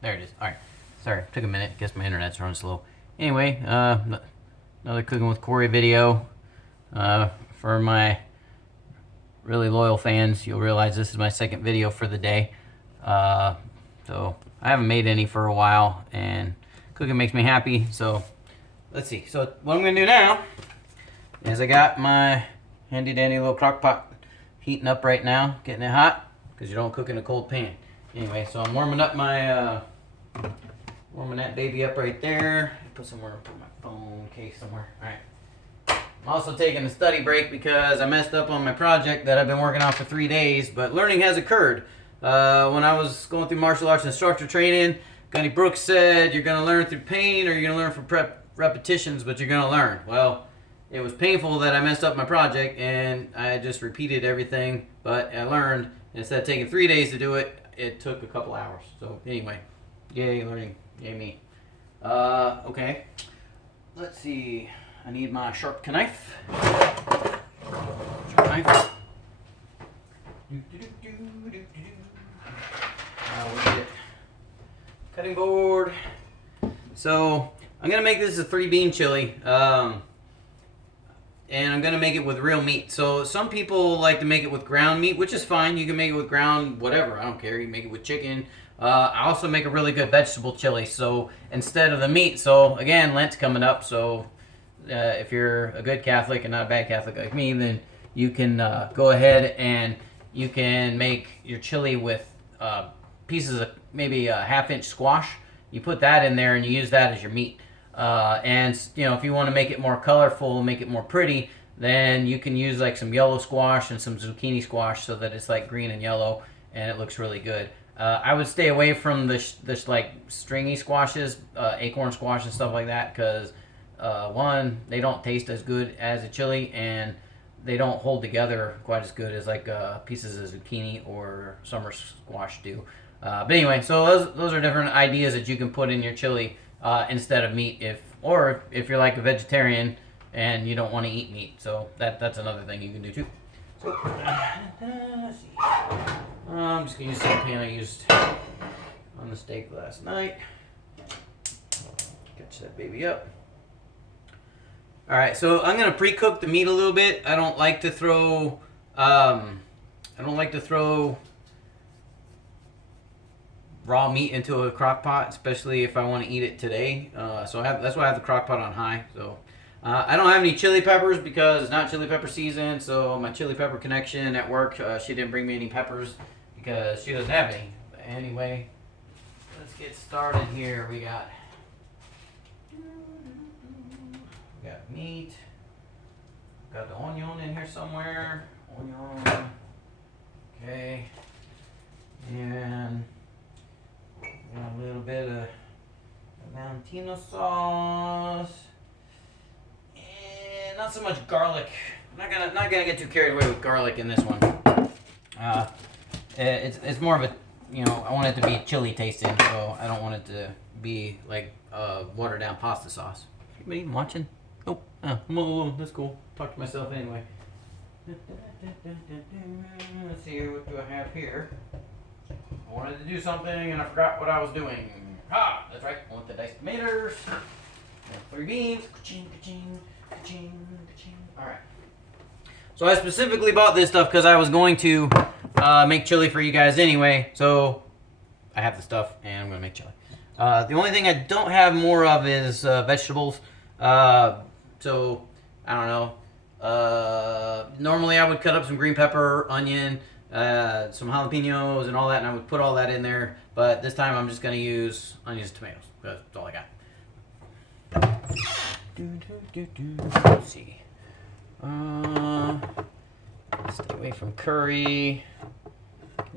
there it is. All right. Sorry, took a minute. Guess my internet's running slow. Anyway, another cooking with Cory video. For my really loyal fans, you'll realize this is my second video for the day. So I haven't made any for a while, and cooking makes me happy. So let's see. So what I'm gonna do now is I got my handy dandy little crock pot heating up right now, getting it hot, because you don't cook in a cold pan. Anyway, so I'm warming up my, warming that baby up right there. Put my phone case somewhere. All right. I'm also taking a study break because I messed up on my project that I've been working on for 3 days, but learning has occurred. When I was going through martial arts instructor training, Gunny Brooks said, you're gonna learn through pain or you're gonna learn from repetitions, but you're gonna learn. Well, it was painful that I messed up my project and I just repeated everything, but I learned. Instead of taking 3 days to do it, it took a couple hours. So anyway, yay learning, yay me. Okay, let's see. I need my sharp knife. Sharp knife. We'll get cutting board. So I'm gonna make this a 3-bean chili. And I'm gonna make it with real meat. So some people like to make it with ground meat, which is fine. You can make it with ground whatever, I don't care. You can make it with chicken. I also make a really good vegetable chili. So instead of the meat, so again, Lent's coming up. So if you're a good Catholic and not a bad Catholic like me, then you can go ahead and you can make your chili with pieces of maybe a 1/2-inch squash. You put that in there and you use that as your meat. And you know, if you want to make it more colorful, make it more pretty, then you can use like some yellow squash and some zucchini squash so that it's like green and yellow and it looks really good. I would stay away from this like stringy squashes, acorn squash and stuff like that, because one, they don't taste as good as a chili, and they don't hold together quite as good as like pieces of zucchini or summer squash do. But anyway, so those are different ideas that you can put in your chili instead of meat, if you're like a vegetarian and you don't want to eat meat. So that's another thing you can do too. So let's see. I'm just gonna use the same pan I used on the steak last night. Catch that baby up. All right, so I'm gonna pre-cook the meat a little bit. I don't like to throw raw meat into a crock pot, especially if I want to eat it today. So that's why I have the crock pot on high. So I don't have any chili peppers because it's not chili pepper season. So my chili pepper connection at work, she didn't bring me any peppers because she doesn't have any. But anyway, let's get started here. We got meat. Got the onion in here somewhere. Onion. Okay. And a little bit of Valentino sauce. And not so much garlic. I'm not gonna get too carried away with garlic in this one. It's more of a, you know, I want it to be chili tasting, so I don't want it to be like watered down pasta sauce. Anybody even watching? Nope. Oh, that's cool. Talk to myself anyway. Let's see here, what do I have here? I wanted to do something and I forgot what I was doing. Ah, that's right. I want the diced tomatoes. 3 beans. Ka-ching, ka-ching, ka-ching, ka-ching. All right. So I specifically bought this stuff because I was going to make chili for you guys anyway. So I have the stuff and I'm going to make chili. The only thing I don't have more of is vegetables. So I don't know. Normally I would cut up some green pepper, onion, some jalapenos and all that, and I would put all that in there. But this time I'm just going to use onions and tomatoes. That's all I got. Let's see. Stay away from curry.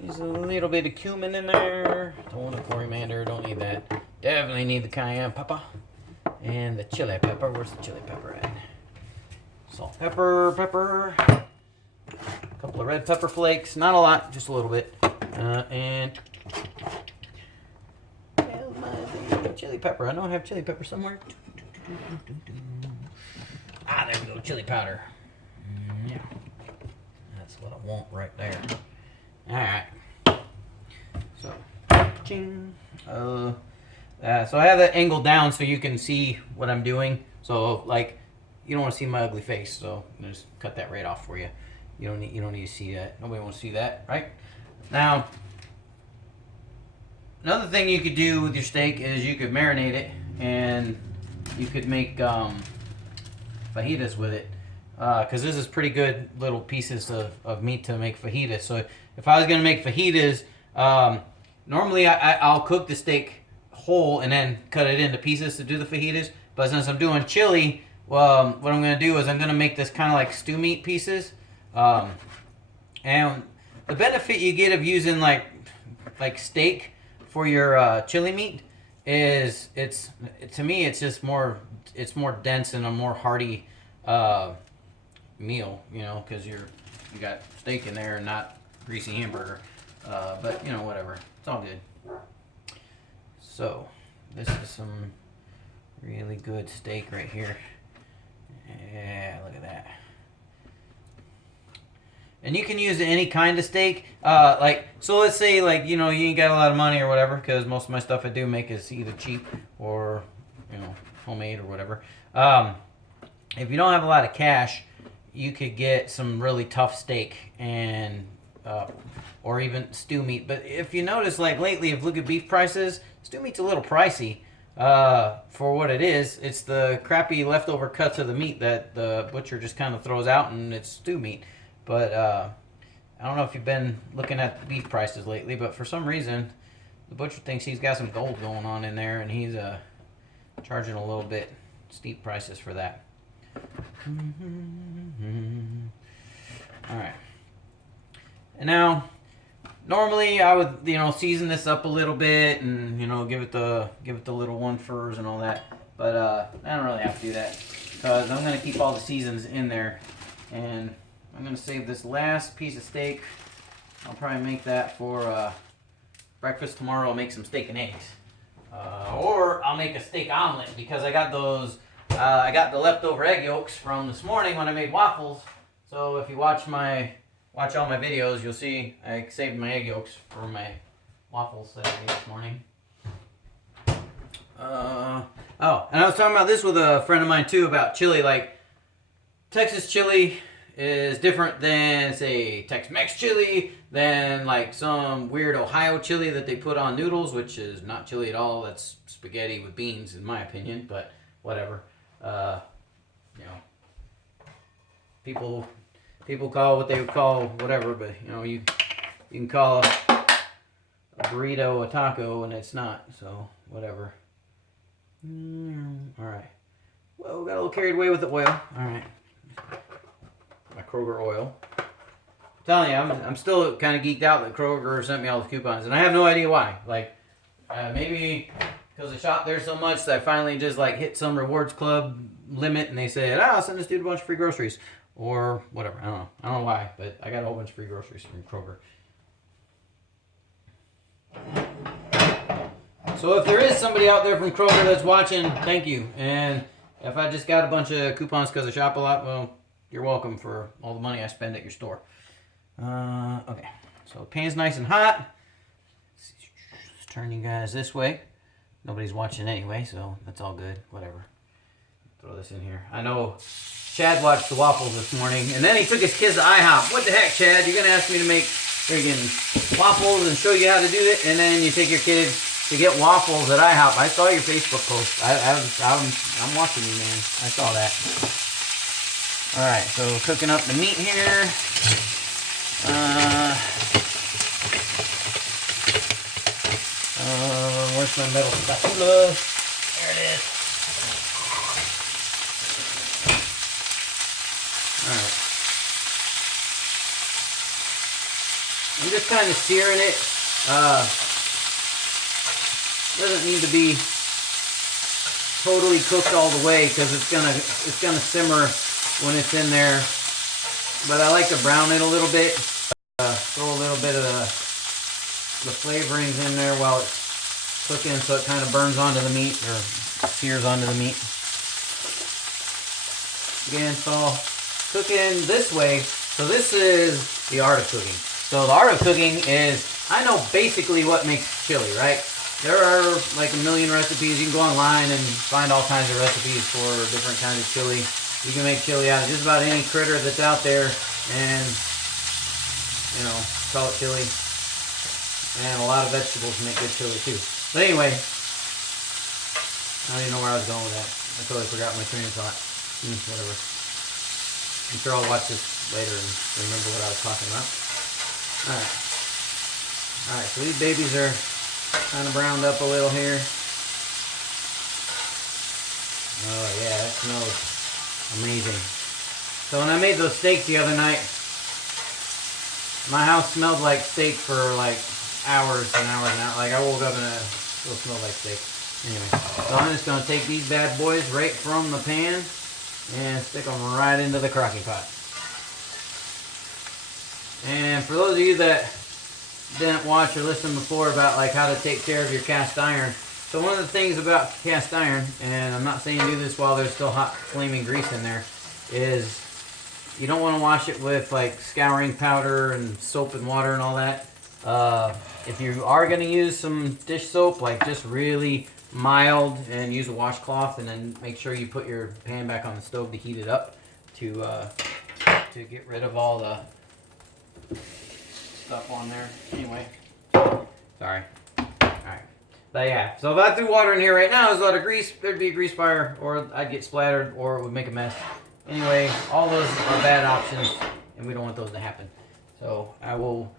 Use a little bit of cumin in there. Don't want a coriander, don't need that. Definitely need the cayenne pepper. And the chili pepper. Where's the chili pepper at? Salt, pepper. A couple of red pepper flakes. Not a lot, just a little bit. And my chili pepper. I know I have chili pepper somewhere. Ah, there we go. Chili powder. Yeah. That's what I want right there. Alright. So, ching. So I have that angle down so you can see what I'm doing. So like, you don't want to see my ugly face, so I'm just cut that right off for you. You don't need to see that. Nobody wants to see that, right? Now, another thing you could do with your steak is you could marinate it, and you could make fajitas with it. Because this is pretty good little pieces of meat to make fajitas. So if I was going to make fajitas, normally I'll cook the steak whole and then cut it into pieces to do the fajitas. But since I'm doing chili, what I'm going to do is I'm going to make this kind of like stew meat pieces. And the benefit you get of using like steak for your chili meat is to me it's just more dense and a more hearty meal, you know, because you got steak in there and not greasy hamburger. But you know, whatever, it's all good. So this is some really good steak right here. Yeah, look at that. And you can use any kind of steak. So let's say, like, you know, you ain't got a lot of money or whatever, because most of my stuff I do make is either cheap or, you know, homemade or whatever. If you don't have a lot of cash, you could get some really tough steak and or even stew meat. But if you notice, like lately, if you look at beef prices, stew meat's a little pricey for what it is. It's the crappy leftover cuts of the meat that the butcher just kind of throws out, and it's stew meat. But I don't know if you've been looking at beef prices lately, but for some reason, the butcher thinks he's got some gold going on in there, and he's charging a little bit steep prices for that. All right. And now, normally I would, you know, season this up a little bit and, you know, give it the little one furs and all that. But I don't really have to do that because I'm gonna keep all the seasons in there, and I'm going to save this last piece of steak. I'll probably make that for breakfast tomorrow. I'll make some steak and eggs. Or I'll make a steak omelet because I got those, I got the leftover egg yolks from this morning when I made waffles. So if you watch all my videos, you'll see I saved my egg yolks for my waffles that I made this morning. And I was talking about this with a friend of mine too about chili. Like, Texas chili is different than, say, Tex-Mex chili, than like some weird Ohio chili that they put on noodles, which is not chili at all. That's spaghetti with beans, in my opinion, but whatever. You know, people call what they would call whatever, but you know, you can call a burrito a taco, and it's not, so whatever. All right. Well, we got a little carried away with the oil. All right. My Kroger oil. I'm telling you, I'm still kind of geeked out that Kroger sent me all the coupons, and I have no idea why. Like, maybe because I shop there so much that I finally just like hit some rewards club limit, and they said, I'll send this dude a bunch of free groceries, or whatever. I don't know why, but I got a whole bunch of free groceries from Kroger. So if there is somebody out there from Kroger that's watching, thank you. And if I just got a bunch of coupons because I shop a lot, well, you're welcome for all the money I spend at your store. Okay, so the pan's nice and hot. Let's turn you guys this way. Nobody's watching anyway, so that's all good. Whatever. Throw this in here. I know Chad watched the waffles this morning, and then he took his kids to IHOP. What the heck, Chad? You're going to ask me to make friggin' waffles and show you how to do it, and then you take your kids to get waffles at IHOP. I saw your Facebook post. I'm watching you, man. I saw that. All right, so cooking up the meat here. Where's my metal spatula? There it is. All right. I'm just kind of searing it. Doesn't need to be totally cooked all the way because it's gonna simmer when it's in there, but I like to brown it a little bit. Throw a little bit of the flavorings in there while it's cooking, so it kind of burns onto the meat or sears onto the meat. Again, it's all cooking this way. So this is the art of cooking. So the art of cooking is, I know basically what makes chili, right? there are like a million recipes. You can go online and find all kinds of recipes for different kinds of chili. You can make chili out of just about any critter that's out there, and you know, call it chili. And a lot of vegetables make good chili too. But anyway, I don't even know where I was going with that. I totally forgot my train of thought. Whatever. I'm sure I'll watch this later and remember what I was talking about. Alright. Alright, so these babies are kind of browned up a little here. Oh yeah, that smells amazing. So when I made those steaks the other night, my house smelled like steak for like hours and hours and hours. Like I woke up and it still smelled like steak. Anyway, so I'm just going to take these bad boys right from the pan and stick them right into the crocky pot. And for those of you that didn't watch or listen before about like how to take care of your cast iron, so one of the things about cast iron, and I'm not saying do this while there's still hot flaming grease in there, is you don't want to wash it with like scouring powder and soap and water and all that. If you are going to use some dish soap, like just really mild, and use a washcloth, and then make sure you put your pan back on the stove to heat it up to get rid of all the stuff on there. Anyway, sorry. Alright. But yeah, so if I threw water in here right now, there's a lot of grease, there'd be a grease fire, or I'd get splattered, or it would make a mess. Anyway, all those are bad options, and we don't want those to happen. So I will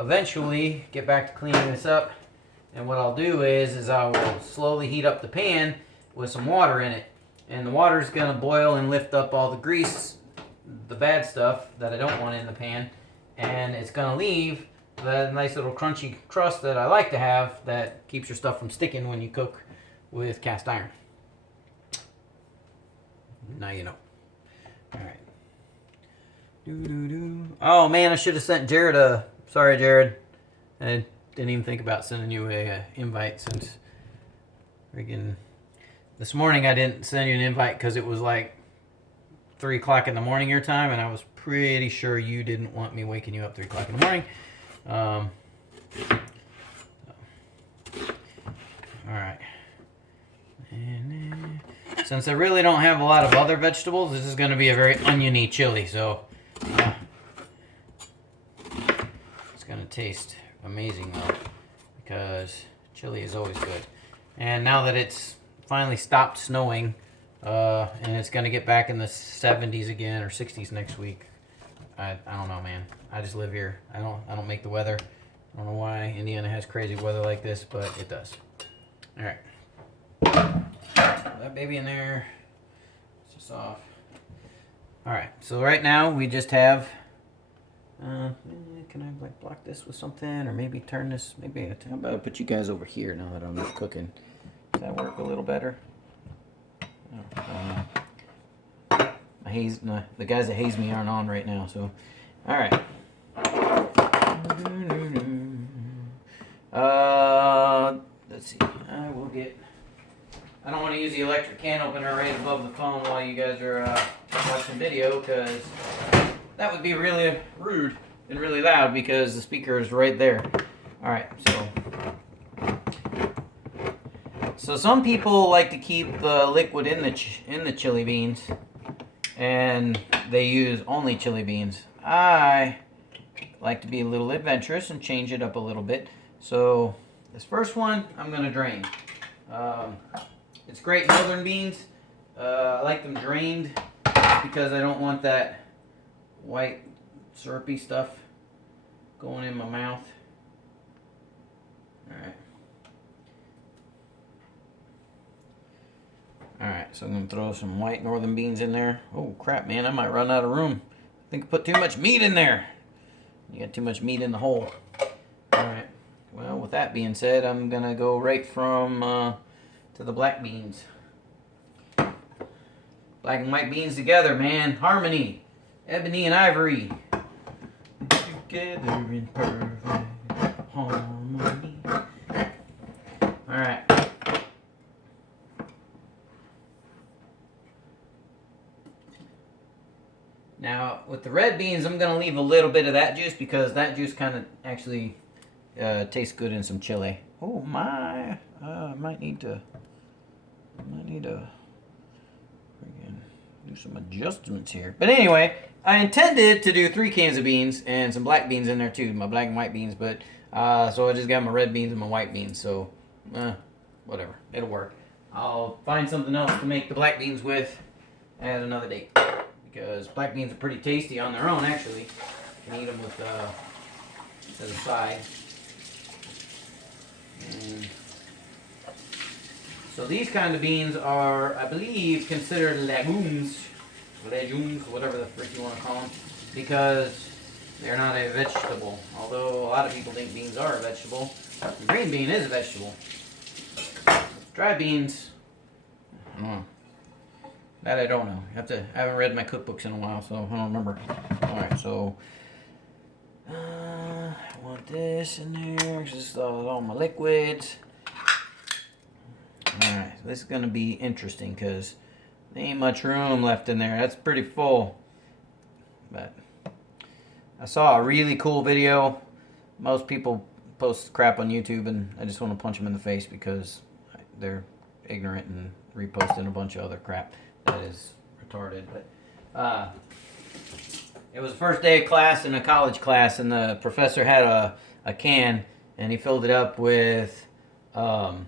eventually get back to cleaning this up. And what I'll do is I will slowly heat up the pan with some water in it. And the water is going to boil and lift up all the grease, the bad stuff that I don't want in the pan. And it's going to leave that nice little crunchy crust that I like to have that keeps your stuff from sticking when you cook with cast iron. Now you know. Alright. Oh man, I should have sent Jared a... Sorry, Jared. I didn't even think about sending you a invite since freaking this morning. I didn't send you an invite because it was like 3 o'clock in the morning your time, and I was pretty sure you didn't want me waking you up 3 o'clock in the morning. All right. And since I really don't have a lot of other vegetables, this is going to be a very oniony chili, so it's going to taste amazing though, because chili is always good. And now that it's finally stopped snowing, and it's gonna get back in the 70s again or 60s next week, I don't know, man. I just live here. I don't make the weather. I don't know why Indiana has crazy weather like this, but it does. All right, that baby in there. It's just off. All right, so right now we just have. Can I like block this with something, or maybe turn this? Maybe how about I put you guys over here now that I'm not cooking? Does that work a little better? The guys that haze me aren't on right now, so all right. Let's see. I will get. I don't want to use the electric can opener right above the phone while you guys are watching video, because that would be really rude and really loud because the speaker is right there. All right, so some people like to keep the liquid in the chili beans, and they use only chili beans. I like to be a little adventurous and change it up a little bit. So this first one I'm gonna drain. It's great northern beans. I like them drained because I don't want that white syrupy stuff going in my mouth. Alright, so I'm going to throw some white northern beans in there. Oh crap, man, I might run out of room. I think I put too much meat in there. You got too much meat in the hole. Alright, well, with that being said, I'm going to go right from to the black beans. Black and white beans together, man. Harmony. Ebony and ivory. Together in perfect harmony. Alright. Now, with the red beans, I'm going to leave a little bit of that juice because that juice kind of actually tastes good in some chili. Oh my! I might need to freaking do some adjustments here. But anyway, I intended to do 3 cans of beans and some black beans in there too, my black and white beans. But so I just got my red beans and my white beans. So whatever, it'll work. I'll find something else to make the black beans with at another date, because black beans are pretty tasty on their own. Actually, you can eat them with as a side. And so these kind of beans are, I believe, considered legumes, whatever the frick you want to call them, because they're not a vegetable. Although a lot of people think beans are a vegetable. The green bean is a vegetable. Dry beans, I don't know. That I don't know. I haven't read my cookbooks in a while, so I don't remember. All right, so I want this in there. Just all my liquids. All right, so this is gonna be interesting because there ain't much room left in there. That's pretty full. But I saw a really cool video. Most people post crap on YouTube, and I just want to punch them in the face because they're ignorant and reposting a bunch of other crap that is retarded. But it was the first day of class in a college class, and the professor had a can, and he filled it up with golf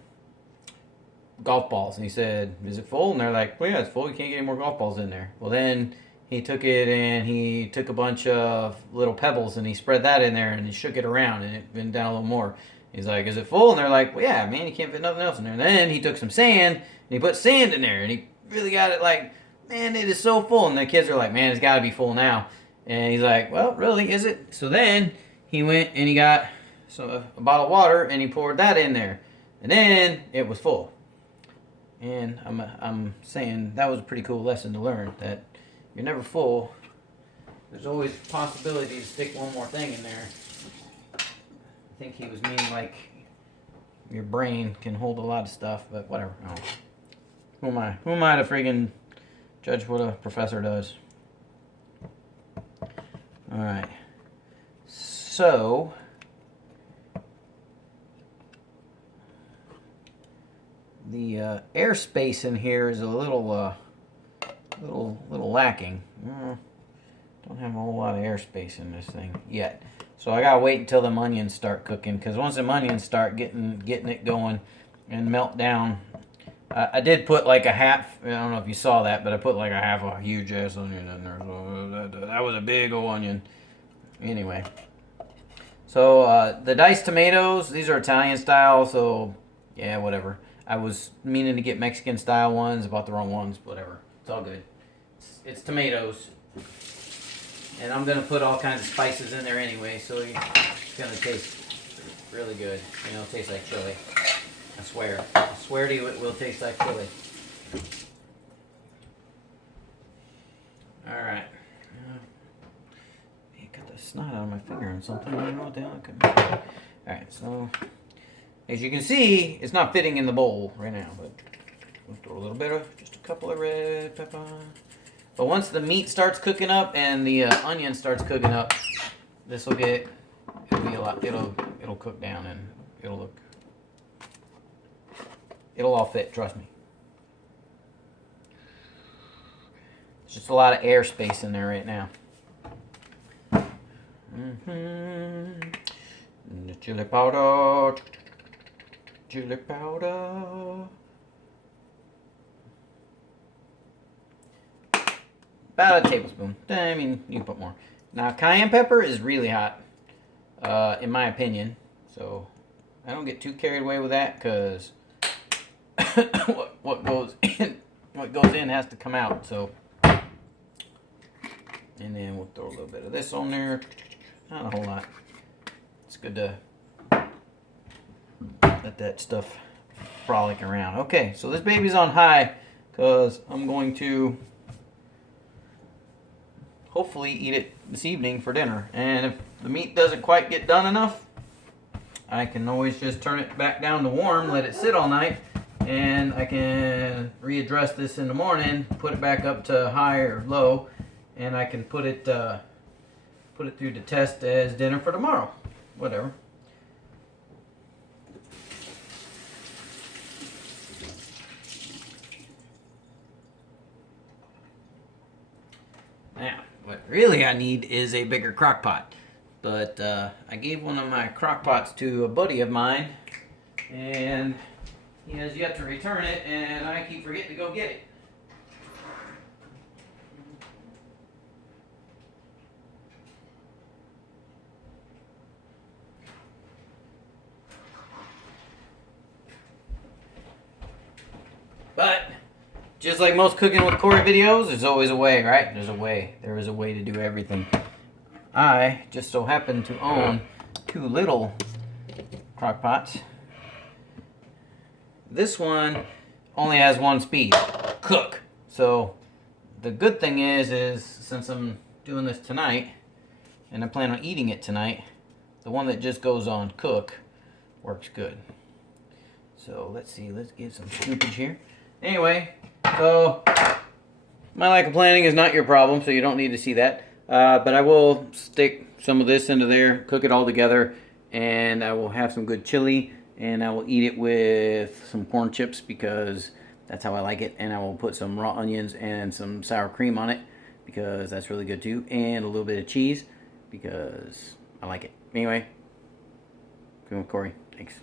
balls. And he said, "Is it full?" And they're like, "Well, yeah, it's full. You can't get any more golf balls in there." Well, then he took it and he took a bunch of little pebbles and he spread that in there and he shook it around and it went down a little more. He's like, "Is it full?" And they're like, "Well, yeah, man, you can't fit nothing else in there." And then he took some sand and he put sand in there and he really got it like, "Man, it is so full." And the kids are like, "Man, it's got to be full now." And he's like, "Well, really, is it?" So then he went and he got a bottle of water and he poured that in there. And then it was full. And I'm saying that was a pretty cool lesson to learn, that you're never full. There's always a possibility to stick one more thing in there. I think he was meaning like your brain can hold a lot of stuff, but whatever. Oh. Who am I? Who am I to friggin' judge what a professor does? Alright. So the airspace in here is a little lacking. Don't have a whole lot of airspace in this thing yet. So I gotta wait until them onions start cooking, because once them onions start getting it going and melt down, I did put like a half. I don't know if you saw that, but I put like a half a huge ass onion in there. So that was a big old onion. Anyway, so the diced tomatoes, these are Italian style. So yeah, whatever. I was meaning to get Mexican style ones. I bought the wrong ones. Whatever. It's all good. It's tomatoes. And I'm going to put all kinds of spices in there anyway, so it's going to taste really good. You know, it'll taste like chili. I swear. I swear to you it will taste like chili. Alright. Got the snot out of my finger on something. I don't know what the hell it could be. Alright, so as you can see, it's not fitting in the bowl right now, but we'll throw a little bit of, just a couple of red pepper. But once the meat starts cooking up and the onion starts cooking up, this will get, it'll be a lot, it'll cook down and it'll all fit, trust me. There's just a lot of air space in there right now. The chili powder. Chili powder. About a tablespoon. I mean, you can put more. Now, cayenne pepper is really hot, in my opinion. So, I don't get too carried away with that, because what goes in has to come out. So, and then we'll throw a little bit of this on there. Not a whole lot. It's good to let that stuff frolic around. Okay, so this baby's on high, because I'm going to hopefully eat it this evening for dinner. And if the meat doesn't quite get done enough, I can always just turn it back down to warm, let it sit all night, and I can readdress this in the morning, put it back up to high or low, and I can put it through the test as dinner for tomorrow. Whatever. really I need is a bigger crock pot. But I gave one of my crock pots to a buddy of mine, and he has yet to return it, and I keep forgetting to go get it. But just like most cooking with Cory videos, there's always a way, right? There's a way. There is a way to do everything. I just so happen to own 2 little crock pots. This one only has 1 speed, cook. So the good thing is since I'm doing this tonight and I plan on eating it tonight, the one that just goes on cook works good. So let's see, let's get some scoopage here. Anyway, so my lack of planning is not your problem, so you don't need to see that. But I will stick some of this into there, cook it all together, and I will have some good chili, and I will eat it with some corn chips because that's how I like it. And I will put some raw onions and some sour cream on it because that's really good too, and a little bit of cheese because I like it. Anyway, good with Cory. Thanks.